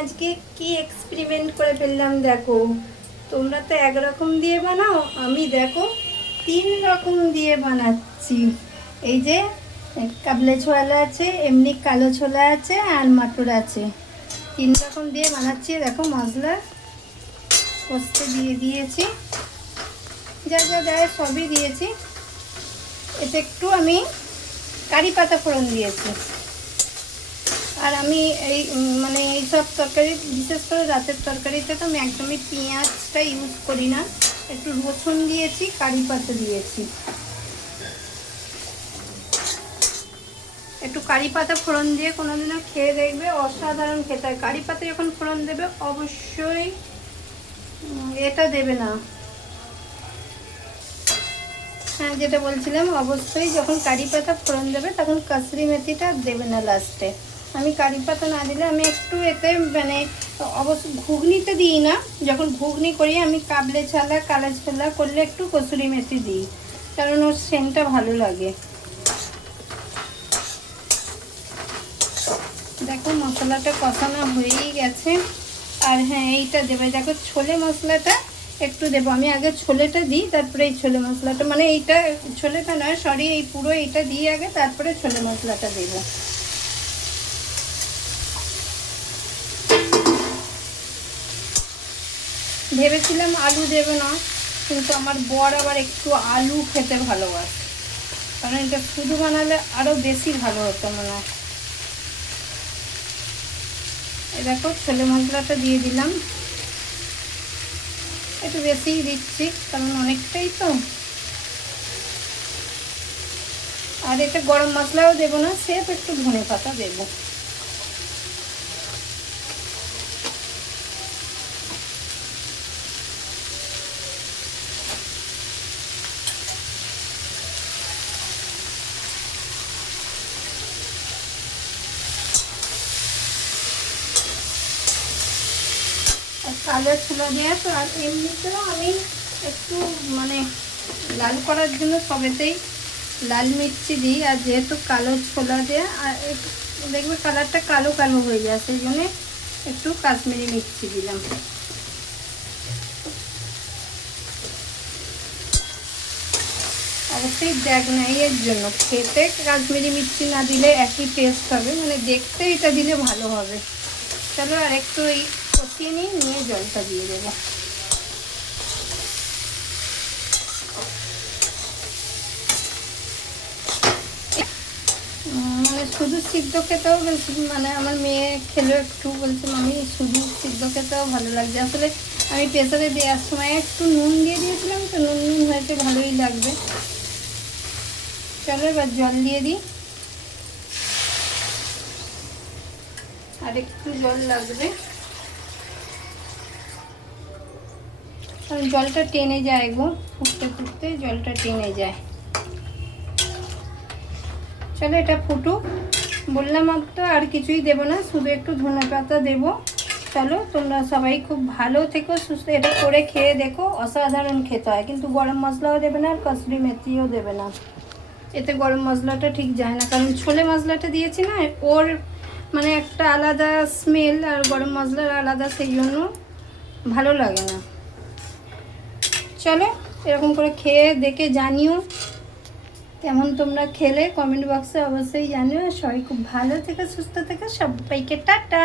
আজকে কি এক্সপেরিমেন্ট করে ফেললাম দেখো। তোমরা তো একরকম দিয়ে বানাও, আমি দেখো 3 রকম দিয়ে বানাচ্ছি। এই যে কাবলে ছোলা আছে, এমনি কালো ছোলা আছে, আর মটর আছে। 3 রকম দিয়ে বানাচ্ছি। দেখো মশলা কষতে দিয়ে দিয়েছি, যা যা দেয় সবই দিয়েছি। এতে একটু আমি কারি পাতা ফোড়ন দিয়েছি। আর আমি এই মানে এইসব তরকারি, বিশেষ করে রাতের তরকারিতে তো আমি একদমই পেঁয়াজটা ইউজ করি না। একটু রসুন দিয়েছি, কারি পাতা দিয়েছি। একটু কারি পাতা ফোড়ন দিয়ে কোনোদিনও খেয়ে দেখবে, অসাধারণ খেতে হয়। কারি পাতা যখন ফোড়ন দেবে অবশ্যই এটা দেবে না, হ্যাঁ যেটা বলছিলাম, অবশ্যই যখন কারি পাতা ফোড়ন দেবে তখন কাসুরি মেথিটা দেবে না লাস্টে। আমি কারি পাতা না দিলে আমি একটু এতে মানে অবশ্য ঘুগনিতে দিই না, যখন ঘুগনি করি আমি কাবলে ছোলা কালো ছোলা করলে একটু কসুরি মেথি দিই, কারণ ওর সেন্টটা ভালো লাগে। দেখো মশলাটা কষানো হয়েই গেছে। আর হ্যাঁ এইটা দেবে, দেখো ছোলে মশলাটা একটু দেবো। আমি আগে ছোলেটা দিই, তারপরে এই ছোলে মশলাটা, মানে এইটা ছোলেটা নয় সরি, এই পুরো এইটা দিয়ে আগে তারপরে ছোলে মশলাটা দেবো। ভেবেছিলাম আলু দেবে না, কিন্তু আমার বর আবার একটু আলু খেতে ভালোবাসে, কারণ এটা শুধু বানালে আরও বেশি ভালো হতো মনে হয়। এই দেখো ছোলে মশলাটা দিয়ে দিলাম, একটু বেশিই দিচ্ছি কারণ অনেকটাই তো। আর এটা গরম মশলাও দেবো না, সেফ একটু ধনে পাতা দেবো। আর কালো ছোলা দিয়ে তো, আর এমনিতেও আমি একটু মানে লাল করার জন্য সবেতেই লাল মির্চি দিই। আর যেহেতু কালো ছোলা দিয়ে আর দেখবে কালারটা কালো কালো হয়ে যায়, সেই জন্য একটু কাশ্মীরি মির্চি দিলাম। অবশ্যই দেখ না, এর জন্য খেতে কাশ্মীরি মির্চি না দিলে একই টেস্ট হবে, মানে দেখতে এটা দিলে ভালো হবে। চলো আর একটু এই কষিয়ে নিয়ে জলটা দিয়ে দেবো। মানে শুধু সিদ্ধ খেতেও বলছি, মানে আমার মেয়ে খেলো একটু, বলছে মামি শুধু সিদ্ধ খেতেও ভালো লাগছে। আসলে আমি প্রেসারে দেওয়ার সময় একটু নুন দিয়ে দিয়েছিলাম, তো নুন নুন হয়েছে, ভালোই লাগবে। চলো এবার জল দিয়ে দিই, আর একটু জল লাগবে, কারণ জলটা টেনে যায় গো, ফুটতে ফুটতে জলটা টেনে যায়। চলো এটা ফুটুক, বললাম তো আর কিছুই দেবো না, শুধু একটু ধনে পাতা দেবো। চলো তোমরা সবাই খুব ভালো থেকো, সুস্থ, এটা করে খেয়ে দেখো, অসাধারণ খেতে হয়। কিন্তু গরম মশলাও দেবে না আর কসুরি মেথিও দেবে না, এতে গরম মশলাটা ঠিক যায় না, কারণ ছোলে মশলাটা দিয়েছি না, ওর মানে একটা আলাদা স্মেল আর গরম মশলার আলাদা, সেই জন্য ভালো লাগে না। চলো এরকম করে খেয়ে দেখে জানিও কেমন তোমরা খেলে, কমেন্ট বক্সে অবশ্যই জানিও। সবাই খুব ভালো থেকে সুস্থ থেকে, সবাইকে টাটা।